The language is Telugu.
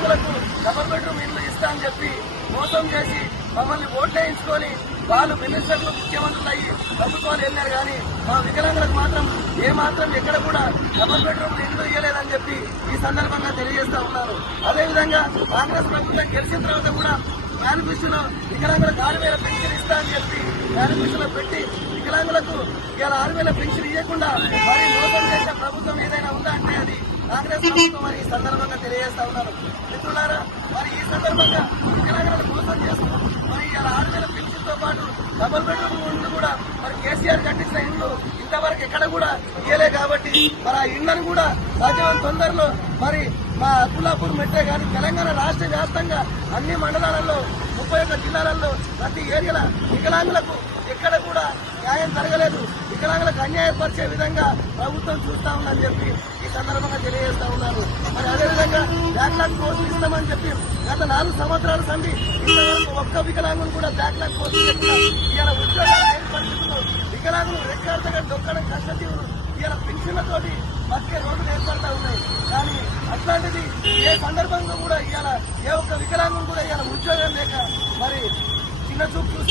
వికలాంగులకు డబుల్ బెడ్రూమ్ ఇల్లు ఇస్తా అని చెప్పి మోసం చేసి మమ్మల్ని ఓట్లేయించుకొని వాళ్ళు మినిస్టర్లు ముఖ్యమంత్రులు అయ్యి ప్రభుత్వాలు వెళ్ళారు. కానీ మా వికలాంగులకు మాత్రం ఏమాత్రం ఎక్కడ కూడా డబుల్ బెడ్రూమ్ ఇల్లు ఇవ్వలేదని చెప్పి ఈ సందర్భంగా తెలియజేస్తా ఉన్నారు. అదేవిధంగా కాంగ్రెస్ ప్రభుత్వం గెలిచిన తర్వాత కూడా మేనిఫెస్టోలో వికలాంగులకు 6,000 పెన్షన్ ఇస్తా అని చెప్పి మేనిఫెస్టోలో పెట్టి వికలాంగులకు ఇలా 6,000 పెన్షన్ ఇవ్వకుండా మరి మోసం చేసిన ప్రభుత్వం ఏదైనా ఉందా అంటే అది కాంగ్రెస్ ప్రభుత్వం అని ఈ సందర్భంగా తెలియజేస్తా ఉన్నారు. మిత్రులారా, మరి ఈ సందర్భంగా వికలాంగులను మోసం చేస్తూ మరి ఇలా 6,000 పెన్షన్ తో పాటు డబుల్ బెడ్రూమ్ ఇల్లు కూడా మరి కేసీఆర్ కట్టించిన ఇల్లు ఇంతవరకు ఎక్కడ కూడా ఇయ్యలే. కాబట్టి మరి ఆ ఇళ్లను కూడా సాధ్యమైన తొందరలో మరి మా అకులాపూర్ మెట్టే కానీ తెలంగాణ రాష్ట్ర వ్యాప్తంగా అన్ని మండలాలలో 31 జిల్లాలలో ప్రతి ఏరియాల వికలాంగులకు ఎక్కడ కూడా న్యాయం జరగలేదు. వికలాంగులకు అన్యాయపరిచే విధంగా ప్రభుత్వం చూస్తా ఉందని చెప్పి ఈ సందర్భంగా తెలియజేస్తా ఉన్నారు. మరి అదేవిధంగా బ్యాక్లాగ్ కోర్సులు ఇస్తామని చెప్పి గత 4 సంవత్సరాల సంది ఇంతవరకు ఒక్క వికలాంగులు కూడా బ్యాక్లాగ్ కోర్సులు చెప్పిన ఇవాళ ఉద్యోగాలు లేని పరిస్థితులు వికలాంగులు రెక్కాడతగా దొక్కడం కష్టజీవులు ఇవాళ పెన్షన్లతోటి బతికే రోజులు ఏర్పడతా ఉన్నాయి. కానీ అట్లాంటిది ఏ సందర్భంగా కూడా ఇవాళ ఏ ఒక్క వికలాంగం కూడా ఇవాళ ఉద్యోగం లేక మరి చిన్న చూపు చూస్తా